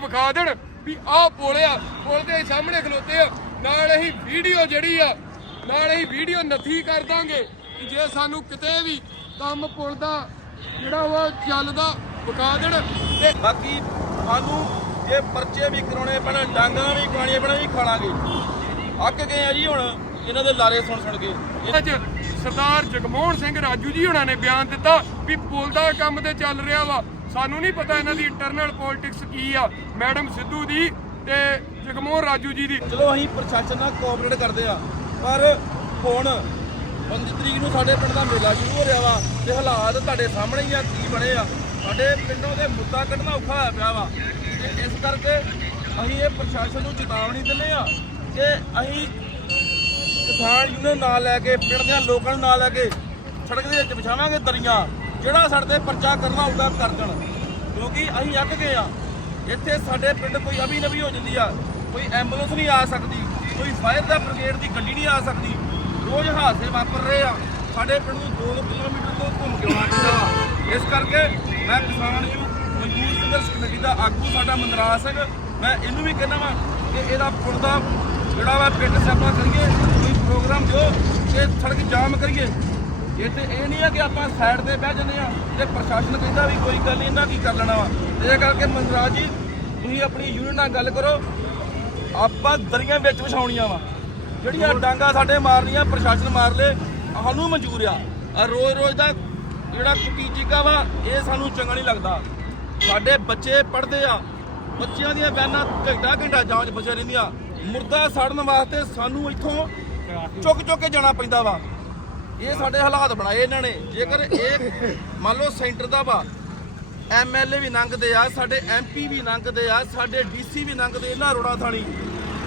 ਵਿਖਾ ਦੇਣ ਵੀ ਆਹ ਪੁਲ ਆ ਪੁਲ ਦੇ ਸਾਹਮਣੇ ਖਲੋਤੇ ਆ। ਨਾਲ ਅਸੀਂ ਵੀਡੀਓ ਜਿਹੜੀ ਆ ਨਾਲ ਅਸੀਂ ਵੀਡੀਓ ਨੱਥੀ ਕਰ ਦਾਂਗੇ ਕਿ ਜੇ ਸਾਨੂੰ ਕਿਤੇ ਵੀ ਕੰਮ ਪੁਲ ਦਾ ਜਿਹੜਾ ਉਹ ਚੱਲਦਾ ਵਿਖਾ ਦੇਣ। ਤੇ ਬਾਕੀ ਸਾਨੂੰ ਜੇ ਪਰਚੇ ਵੀ ਕਰਾਉਣੇ ਪੈਣ ਡਾਂਗਾਂ ਵੀ ਖਾਣੀਆਂ ਪੈਣ ਜੀ ਖਾਣਾਂਗੇ ਅੱਕ ਗਏ ਆ ਜੀ ਹੁਣ ਇਹਨਾਂ ਦੇ ਲਾਰੇ ਸੁਣ ਸੁਣ ਕੇ। ਅੱਜ ਸਰਦਾਰ ਜਗਮੋਹਨ ਸਿੰਘ ਰਾਜੂ ਜੀ ਹੁਣਾਂ ਨੇ ਬਿਆਨ ਦਿੱਤਾ ਵੀ ਪੁਲ ਦਾ ਕੰਮ ਤੇ ਚੱਲ ਰਿਹਾ ਵਾ। ਸਾਨੂੰ ਨਹੀਂ ਪਤਾ ਇਹਨਾਂ ਦੀ ਇੰਟਰਨਲ ਪੋਲਿਟਿਕਸ ਕੀ ਆ, ਮੈਡਮ ਸਿੱਧੂ ਦੀ ਤੇ ਜਗਮੋਹਨ ਰਾਜੂ ਜੀ ਦੀ। ਚਲੋ ਅਸੀਂ ਪ੍ਰਸ਼ਾਸਨ ਨਾਲ ਕੋਆਪਰੇਟ ਕਰਦੇ ਆ ਪਰ ਹੁਣ 5 ਤਰੀਕ ਨੂੰ ਸਾਡੇ ਪਿੰਡ ਦਾ ਮੇਲਾ ਸ਼ੁਰੂ ਹੋ ਰਿਹਾ ਵਾ ਤੇ ਹਾਲਾਤ ਤੁਹਾਡੇ ਸਾਹਮਣੇ ਹੀ ਆ, ਕੀ ਬਣੇ ਆ। ਸਾਡੇ ਪਿੰਡੋਂ ਦੇ ਮੁੱਦਾ ਕੱਢਣਾ ਔਖਾ ਹੋਇਆ ਪਿਆ ਵਾ। ਤੇ ਇਸ ਕਰਕੇ ਅਸੀਂ ਇਹ ਪ੍ਰਸ਼ਾਸਨ ਨੂੰ ਚੇਤਾਵਨੀ ਦਿੰਦੇ ਆ ਕਿ ਅਸੀਂ ਕਿਸਾਨ ਯੂਨੀਅਨ ਨਾਲ ਲੈ ਕੇ, ਪਿੰਡ ਦੇ ਲੋਕਾਂ ਨੂੰ ਨਾਲ ਲੈ ਕੇ ਸੜਕ ਦੇ ਵਿੱਚ ਵਿਛਾਵਾਂਗੇ ਦਰੀਆਂ। ਜਿਹੜਾ ਸਾਡੇ ਤੇ ਪਰਚਾ ਕਰਨਾ ਹੋਊਗਾ ਕਰ ਦੇਣ। ਕਿਉਂਕਿ ਅਸੀਂ ਅੱਕ ਗਏ ਆ। ਇੱਥੇ ਸਾਡੇ ਪਿੰਡ ਕੋਈ ਅਭੀ ਨਵੀ ਹੋ ਜਾਂਦੀ ਆ। ਕੋਈ ਐਂਬੂਲੈਂਸ ਨਹੀਂ ਆ ਸਕਦੀ। ਕੋਈ ਫਾਇਰ ਦਾ ਬ੍ਰਿਗੇਡ ਦੀ ਗੱਡੀ ਨਹੀਂ ਆ ਸਕਦੀ। ਰੋਜ਼ ਹਾਦਸੇ ਵਾਪਰ ਰਹੇ ਆ। ਸਾਡੇ ਪਿੰਡ ਨੂੰ 2 ਕਿਲੋਮੀਟਰ ਤੋਂ ਘੁੰਮ ਕੇ ਆਉਣਾ ਪੈਂਦਾ ਵਾ ਇਸ ਕਰਕੇ ਮੈਂ ਕਿਸਾਨ ਯੂ ਮਜ਼ਦੂਰ ਸੰਘਰਸ਼ ਕਮੇਟੀ ਦਾ ਆਗੂ ਸਾਡਾ ਮਨਰਾਜ ਸਿੰਘ ਮੈਂ ਇਹਨੂੰ ਵੀ ਕਹਿੰਦਾ ਵਾਂ ਕਿ ਇਹਦਾ ਪੁਲ ਦਾ ਜਿਹੜਾ ਵਾ ਪਿੰਡ ਸਿਆਪਾ ਕਰੀਏ, ਕੋਈ ਪ੍ਰੋਗਰਾਮ ਦਿਓ ਕਿ ਸੜਕ ਜਾਮ ਕਰੀਏ। ਇਹ ਤੇ ਇਹ ਨਹੀਂ ਆ ਕਿ ਆਪਾਂ ਸਾਈਡ ਤੇ ਬਹਿ ਜਾਂਦੇ ਆ ਤੇ ਪ੍ਰਸ਼ਾਸਨ ਕਹਿੰਦਾ ਵੀ ਕੋਈ ਗੱਲ ਨਹੀਂ ਇਹਨਾਂ ਕੀ ਕਰ ਲੈਣਾ ਵਾ? ਤੇ ਇਹ ਕਰਕੇ ਮਨਰਾਜ ਜੀ ਤੁਸੀਂ ਆਪਣੀ ਯੂਨੀਅਨ ਨਾਲ ਗੱਲ ਕਰੋ। ਆਪਾਂ ਦਰੀਆਂ ਵਿੱਚ ਵਿਛਾਉਣੀਆਂ ਵਾ। ਜਿਹੜੀਆਂ ਡਾਂਗਾ ਸਾਡੇ ਮਾਰਨੀਆਂ ਪ੍ਰਸ਼ਾਸਨ ਮਾਰ ਲੇ ਸਾਨੂੰ ਮਨਜ਼ੂਰ ਆ। ਆ ਰੋਜ਼ ਰੋਜ਼ ਦਾ ਜਿਹੜਾ ਕੁੱਤੀ ਚੀਕਾ ਵਾ ਇਹ ਸਾਨੂੰ ਚੰਗਾ ਨਹੀਂ ਲੱਗਦਾ। ਸਾਡੇ ਬੱਚੇ ਪੜ੍ਹਦੇ ਆ। ਬੱਚਿਆਂ ਦੀਆਂ ਵੈਨਾਂ ਘੰਟਾ ਘੰਟਾ ਜਾਂਚ ਫਸੇ ਰਹਿੰਦੀਆਂ। ਮੁਰਦਾ ਸਾੜਨ ਵਾਸਤੇ ਸਾਨੂੰ ਇੱਥੋਂ ਚੁੱਕ ਚੁੱਕ ਕੇ ਜਾਣਾ ਪੈਂਦਾ ਵਾ। ਇਹ ਸਾਡੇ ਹਾਲਾਤ ਬਣਾਏ ਇਹਨਾਂ ਨੇ। ਜੇਕਰ ਇਹ ਮੰਨ ਲਓ ਸੈਂਟਰ ਦਾ ਵਾ ਐਮਐਲਏ ਵੀ ਲੰਘਦੇ ਆ, ਸਾਡੇ ਐਮਪੀ ਵੀ ਲੰਘਦੇ ਆ, ਸਾਡੇ ਡੀਸੀ ਵੀ ਲੰਘਦੇ, ਇਹਨਾਂ ਰੋੜਾ ਥਾਣੀ।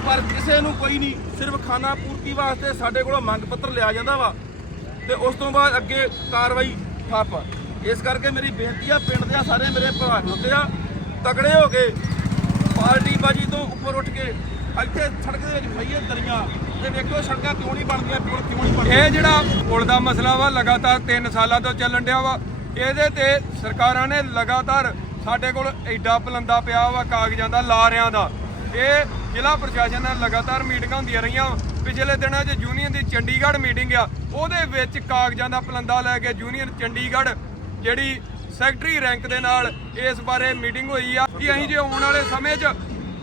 ਪਰ ਕਿਸੇ ਨੂੰ ਕੋਈ ਨਹੀਂ, ਸਿਰਫ ਖਾਣਾ ਪੂਰਤੀ ਵਾਸਤੇ ਸਾਡੇ ਕੋਲੋਂ ਮੰਗ ਪੱਤਰ ਲਿਆ ਜਾਂਦਾ ਵਾ। ਤੇ ਉਸ ਤੋਂ ਬਾਅਦ ਅੱਗੇ ਕਾਰਵਾਈ ਠੱਪ ਇਸ ਕਰਕੇ ਮੇਰੀ ਬੇਨਤੀ ਆ, ਪਿੰਡ ਦੇ ਆ, ਸਾਰੇ ਮੇਰੇ ਭਰਾ ਖਲੋਤੇ ਆ, ਤਕੜੇ ਹੋ ਕੇ ਪਾਰਟੀ ਬਾਜੀ ਤੋਂ ਉੱਪਰ ਉੱਠ ਕੇ ਇੱਥੇ ਸੜਕ ਦੇ ਵਿੱਚ ਫਈਏ ਦਰੀਆਂ। ਤੇ ਵੇਖੋ ਸੜਕਾਂ ਕਿਉਂ ਨਹੀਂ ਬਣਦੀਆਂ, ਪੁਲ ਕਿਉਂ ਨਹੀਂ ਬਣਦੇ ਇਹ ਜਿਹੜਾ ਪੁਲ ਦਾ ਮਸਲਾ ਵਾ, ਲਗਾਤਾਰ 3 ਸਾਲਾਂ ਤੋਂ ਚੱਲਣ ਡਿਆ ਵਾ। ਇਹਦੇ ਤੇ ਸਰਕਾਰਾਂ ਨੇ ਲਗਾਤਾਰ ਸਾਡੇ ਕੋਲ ਐਡਾ ਪਲੰਦਾ ਪਿਆ ਵਾ ਕਾਗਜ਼ਾਂ ਦਾ, ਲਾਰਿਆਂ ਦਾ। ਇਹ ਜ਼ਿਲ੍ਹਾ ਪ੍ਰਸ਼ਾਸਨ ਨਾਲ ਲਗਾਤਾਰ ਮੀਟਿੰਗਾਂ ਹੁੰਦੀਆਂ ਰਹੀਆਂ। ਪਿਛਲੇ ਦਿਨਾਂ 'ਚ ਯੂਨੀਅਨ ਦੀ ਚੰਡੀਗੜ੍ਹ ਮੀਟਿੰਗ ਆ। ਉਹਦੇ ਵਿੱਚ ਕਾਗਜ਼ਾਂ ਦਾ ਪਲੰਦਾ ਲੈ ਕੇ ਯੂਨੀਅਨ ਚੰਡੀਗੜ੍ਹ, ਜਿਹੜੀ ਸੈਕਟਰੀ ਰੈਂਕ ਦੇ ਨਾਲ ਇਸ ਬਾਰੇ ਮੀਟਿੰਗ ਹੋਈ ਆ। ਕਿ ਅਸੀਂ ਜੇ ਆਉਣ ਵਾਲੇ ਸਮੇਂ 'ਚ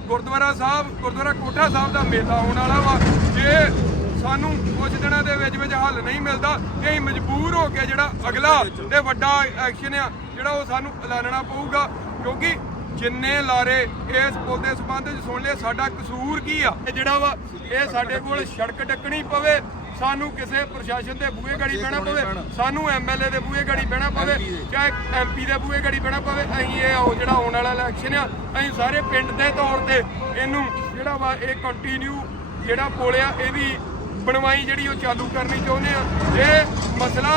ਗੁਰਦੁਆਰਾ ਸਾਹਿਬ, ਗੁਰਦੁਆਰਾ ਕੋਠਾ ਸਾਹਿਬ ਦਾ ਮੇਲਾ ਹੋਣ ਵਾਲਾ ਵਾ। ਜੇ ਸਾਨੂੰ ਕੁਝ ਦਿਨਾਂ ਦੇ ਵਿੱਚ ਵਿੱਚ ਹੱਲ ਨਹੀਂ ਮਿਲਦਾ, ਤੇ ਅਸੀਂ ਮਜਬੂਰ ਹੋ ਕੇ ਜਿਹੜਾ ਅਗਲਾ ਤੇ ਵੱਡਾ ਐਕਸ਼ਨ ਆ, ਜਿਹੜਾ ਉਹ ਸਾਨੂੰ ਐਲਾਨਣਾ ਪਊਗਾ। ਕਿਉਂਕਿ ਜਿੰਨੇ ਲਾਰੇ ਇਸ ਪੁਲ ਦੇ ਸੰਬੰਧ ਵਿੱਚ ਸੁਣ ਲਏ, ਸਾਡਾ ਕਸੂਰ ਕੀ ਆ? ਇਹ ਜਿਹੜਾ ਵਾ, ਇਹ ਸਾਡੇ ਕੋਲ ਸੜਕ ਡੱਕਣੀ ਪਵੇ ਸਾਨੂੰ ਕਿਸੇ ਪ੍ਰਸ਼ਾਸਨ ਦੇ ਬੂਹੇ ਗੜੀ ਬਹਿਣਾ ਪਵੇ ਸਾਨੂੰ ਐਮਐਲਏ ਦੇ ਬੂਹੇ ਗੜੀ ਬਹਿਣਾ ਪਵੇ ਚਾਹੇ ਐਮਪੀ ਦੇ ਬੂਹੇ ਗੜੀ ਬਹਿਣਾ ਪਵੇ ਅਸੀਂ ਇਹ ਉਹ ਜਿਹੜਾ ਆਉਣ ਵਾਲਾ ਇਲੈਕਸ਼ਨ ਆ ਅਸੀਂ ਸਾਰੇ ਪਿੰਡ ਦੇ ਤੌਰ ਤੇ ਇਹਨੂੰ ਜਿਹੜਾ ਵਾ ਇਹ ਕੰਟੀਨਿਊ ਜਿਹੜਾ ਪੁਲ ਆ ਇਹਦੀ ਬਣਵਾਈ ਜਿਹੜੀ ਉਹ ਚਾਲੂ ਕਰਨੀ ਚਾਹੁੰਦੇ ਆ। ਇਹ ਮਸਲਾ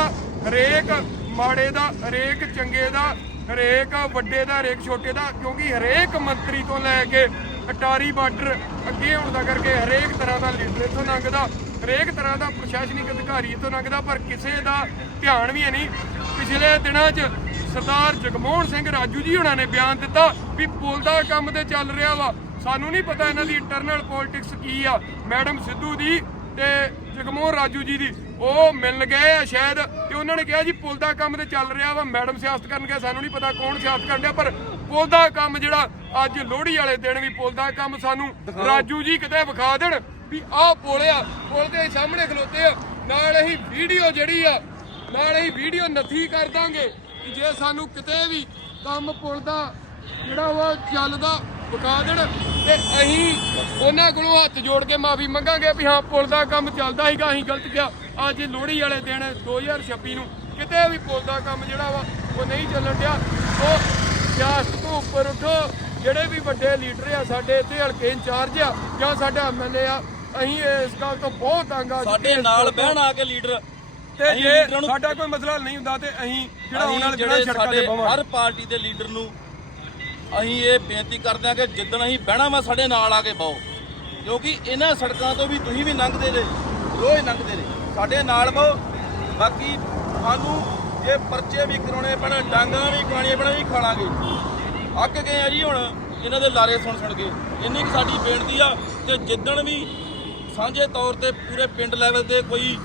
ਹਰੇਕ ਮਾੜੇ ਦਾ ਹਰੇਕ ਚੰਗੇ ਦਾ ਹਰੇਕ ਵੱਡੇ ਦਾ ਹਰੇਕ ਛੋਟੇ ਦਾ ਕਿਉਂਕਿ ਹਰੇਕ ਮੰਤਰੀ ਤੋਂ ਲੈ ਕੇ ਅਟਾਰੀ ਬਾਰਡਰ ਅੱਗੇ ਹੋਣ ਦਾ ਕਰਕੇ ਹਰੇਕ ਤਰ੍ਹਾਂ ਦਾ ਲੀਡਰ ਇੱਥੋਂ ਲੰਘਦਾ। ਹਰੇਕ ਤਰ੍ਹਾਂ ਦਾ ਪ੍ਰਸ਼ਾਸਨਿਕ ਅਧਿਕਾਰੀ ਇੱਥੋਂ ਲੰਘਦਾ ਪਰ ਕਿਸੇ ਦਾ ਧਿਆਨ ਵੀ ਨਹੀਂ। ਪਿਛਲੇ ਦਿਨਾਂ 'ਚ ਸਰਦਾਰ ਜਗਮੋਹਨ ਸਿੰਘ ਰਾਜੂ ਜੀ ਹੁਣਾਂ ਨੇ ਬਿਆਨ ਦਿੱਤਾ ਵੀ ਪੁਲ ਦਾ ਕੰਮ ਤੇ ਚੱਲ ਰਿਹਾ ਵਾ। ਸਾਨੂੰ ਨਹੀਂ ਪਤਾ ਇਹਨਾਂ ਦੀ ਇੰਟਰਨਲ ਪੋਲਿਟਿਕਸ ਕੀ ਆ। ਮੈਡਮ ਸਿੱਧੂ ਦੀ ਤੇ ਜਗਮੋਹਨ ਰਾਜੂ ਜੀ ਦੀ ਉਹ ਮਿਲਣ ਗਏ ਆ ਸ਼ਾਇਦ ਤੇ ਉਹਨਾਂ ਨੇ ਕਿਹਾ ਜੀ ਪੁਲ ਦਾ ਕੰਮ ਤੇ ਚੱਲ ਰਿਹਾ ਵਾ। ਮੈਡਮ ਸਿਆਸਤ ਕਰਨ ਗਿਆ ਸਾਨੂੰ ਨਹੀਂ ਪਤਾ ਕੌਣ ਸਿਆਸਤ ਕਰਨ ਡਿਆ ਪਰ ਪੁਲ ਦਾ ਕੰਮ ਜਿਹੜਾ ਅੱਜ ਲੋਹੜੀ ਵਾਲੇ ਦਿਨ ਵੀ ਪੁਲ ਦਾ ਕੰਮ ਸਾਨੂੰ ਰਾਜੂ ਜੀ ਕਿਤੇ ਵਿਖਾ ਦੇਣ। ਵੀ ਆਹ ਪੁਲ ਆ ਪੁਲ ਦੇ ਸਾਹਮਣੇ ਖਲੋਤੇ ਆ। ਨਾਲ ਅਸੀਂ ਵੀਡੀਓ ਜਿਹੜੀ ਆ, ਨਾਲ ਅਸੀਂ ਵੀਡੀਓ ਨੱਥੀ ਕਰ ਦਾਂਗੇ ਕਿ ਜੇ ਸਾਨੂੰ ਕਿਤੇ ਵੀ ਕੰਮ ਪੁਲ ਦਾ ਜਿਹੜਾ ਉਹ ਚੱਲਦਾ ਵਿਖਾ ਦੇਣ, ਤੇ ਅਸੀਂ ਉਹਨਾਂ ਕੋਲੋਂ ਹੱਥ ਜੋੜ ਕੇ ਮਾਫੀ ਮੰਗਾਂਗੇ ਵੀ ਹਾਂ, ਪੁਲ ਦਾ ਕੰਮ ਚੱਲਦਾ ਸੀਗਾ, ਅਸੀਂ ਗਲਤ ਗਿਆ ਅੱਜ ਲੋਹੜੀ ਵਾਲੇ ਦਿਨ 2026 ਨੂੰ ਕਿਤੇ ਵੀ ਪੁਲ ਦਾ ਕੰਮ ਜਿਹੜਾ ਵਾ, ਉਹ ਨਹੀਂ ਚੱਲਣ ਡਿਆ। ਉਹ ਸਿਆਸਤ ਤੋਂ ਉੱਪਰ ਉਠੋ, ਜਿਹੜੇ ਵੀ ਵੱਡੇ ਲੀਡਰ ਆ, ਸਾਡੇ ਇੱਥੇ ਹਲਕੇ ਇੰਚਾਰਜ ਆ ਜਾਂ ਸਾਡਾ ਐਮਐਲਏ ਆ ਅਸੀਂ ਇਸ ਗੱਲ ਤੋਂ ਬਹੁਤ ਤੰਗ ਆ ਸਾਡੇ ਨਾਲ ਬਹਿਣ ਆ ਕੇ ਲੀਡਰ ਤੇ ਅਸੀਂ ਜੇ ਨੂੰ- ਸਾਡਾ ਕੋਈ ਮਸਲਾ ਨਹੀਂ ਹੁੰਦਾ ਤੇ ਅਸੀਂ ਜਿਹੜਾ ਉਹਨਾਂ ਨਾਲ ਜਿਹੜੇ ਸੜਕਾਂ ਤੇ ਪਵਾਂ ਹਰ ਪਾਰਟੀ ਦੇ ਲੀਡਰ ਨੂੰ ਅਸੀਂ ਇਹ ਬੇਨਤੀ ਕਰਦੇ ਹਾਂ ਕਿ ਜਿੱਦਣ ਅਸੀਂ ਬਹਿਣਾ ਵਾ ਸਾਡੇ ਨਾਲ ਆ ਕੇ ਬਹੁ ਕਿਉਂਕਿ ਇਹਨਾਂ ਸੜਕਾਂ ਤੋਂ ਵੀ ਤੁਸੀਂ ਵੀ ਲੰਘਦੇ ਜੇ ਰੋਜ਼ ਲੰਘਦੇ ਨੇ ਸਾਡੇ ਨਾਲ ਬਹੁ ਬਾਕੀ ਸਾਨੂੰ ਜੇ ਪਰਚੇ ਵੀ ਕਰਾਉਣੇ ਪੈਣ ਡਾਂਗਾਂ ਵੀ ਖਾਣੀਆਂ ਪੈਣ ਜੀ ਖਾਣਾਂਗੇ ਅੱਕ ਗਏ ਆ ਜੀ ਹੁਣ ਇਹਨਾਂ ਦੇ ਲਾਰੇ ਸੁਣ ਸੁਣ ਕੇ। ਇੰਨੀ ਕੁ ਸਾਡੀ ਬੇਨਤੀ ਆ ਕਿ ਜਿੱਦਣ ਵੀ ਸਾਂਝੇ ਤੌਰ ਤੇ ਪੂਰੇ ਪਿੰਡ ਲੈਵਲ ਤੇ ਕੋਈ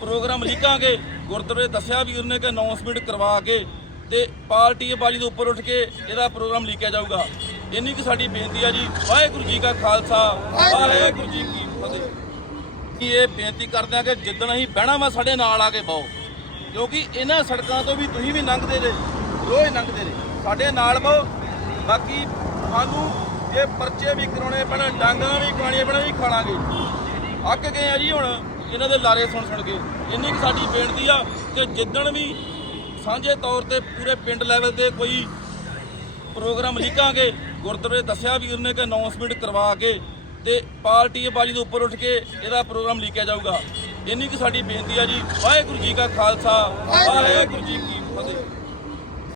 ਪ੍ਰੋਗਰਾਮ ਲਿਖਾਂਗੇ ਗੁਰਦੁਆਰੇ ਦੱਸਿਆ ਵੀ ਉਹਨੇ ਕਿ ਅਨਾਉਂਸਮੈਂਟ ਕਰਵਾ ਕੇ ਤੇ ਪਾਰਟੀ ਬਾਜੀ ਦੇ ਉੱਪਰ ਉੱਠ ਕੇ ਇਹਦਾ ਪ੍ਰੋਗਰਾਮ ਲਿਖਿਆ ਜਾਊਗਾ। ਇੰਨੀ ਕਿ ਸਾਡੀ ਬੇਨਤੀ ਆ ਜੀ। ਵਾਹਿਗੁਰੂ ਜੀ ਕਾ ਖਾਲਸਾ। ਵਾਹਿਗੁਰੂ ਜੀ ਕੀ ਫਤਿਹ। ਕਿ ਇਹ ਬੇਨਤੀ ਕਰਦੇ ਆ ਕਿ ਜਿੱਦਣ ਅਸੀਂ ਬਹਿਣਾ ਵਾ ਸਾਡੇ ਨਾਲ ਆ ਕੇ ਬਾਓ ਕਿਉਂਕਿ ਇਹਨਾਂ ਸੜਕਾਂ ਤੋਂ ਵੀ ਤੁਸੀਂ ਵੀ ਲੰਘਦੇ ਜੇ। ਰੋਜ਼ ਲੰਘਦੇ ਜੇ। ਸਾਡੇ ਨਾਲ ਬਾਓ ਬਾਕੀ ਸਾਨੂੰ ਜੇ ਪਰਚੇ ਵੀ ਕਰਾਉਣੇ ਪੈਣਾ, ਡਾਂਗਾਂ ਵੀ ਖਾਣੀਆਂ ਪੈਣਾ ਵੀ ਖਾਣਾਗੇ ਅੱਕ ਗਏ ਆ ਜੀ ਹੁਣ, ਇਹਨਾਂ ਦੇ ਲਾਰੇ ਸੁਣ ਸੁਣ ਕੇ। ਇੰਨੀ ਕੁ ਸਾਡੀ ਬੇਨਤੀ ਆ ਕਿ ਜਿੱਦਣ ਵੀ ਸਾਂਝੇ ਤੌਰ ਤੇ ਪੂਰੇ ਪਿੰਡ ਲੈਵਲ ਤੇ ਕੋਈ ਪ੍ਰੋਗਰਾਮ ਲਿਖਾਂਗੇ, ਗੁਰਦੁਆਰੇ ਦੱਸਿਆ ਵੀਰ ਨੇ ਕਿ ਅਨਾਉਂਸਮੈਂਟ ਕਰਵਾ ਕੇ ਤੇ ਪਾਰਟੀ ਬਾਜੀ ਦੇ ਉੱਪਰ ਉੱਠ ਕੇ ਇਹਦਾ ਪ੍ਰੋਗਰਾਮ ਲਿਖਿਆ ਜਾਊਗਾ। ਇੰਨੀ ਕੁ ਸਾਡੀ ਬੇਨਤੀ ਆ ਜੀ। ਵਾਹਿਗੁਰੂ ਜੀ ਕਾ ਖਾਲਸਾ, ਵਾਹਿਗੁਰੂ ਜੀ ਕੀ ਫਤਿਹ।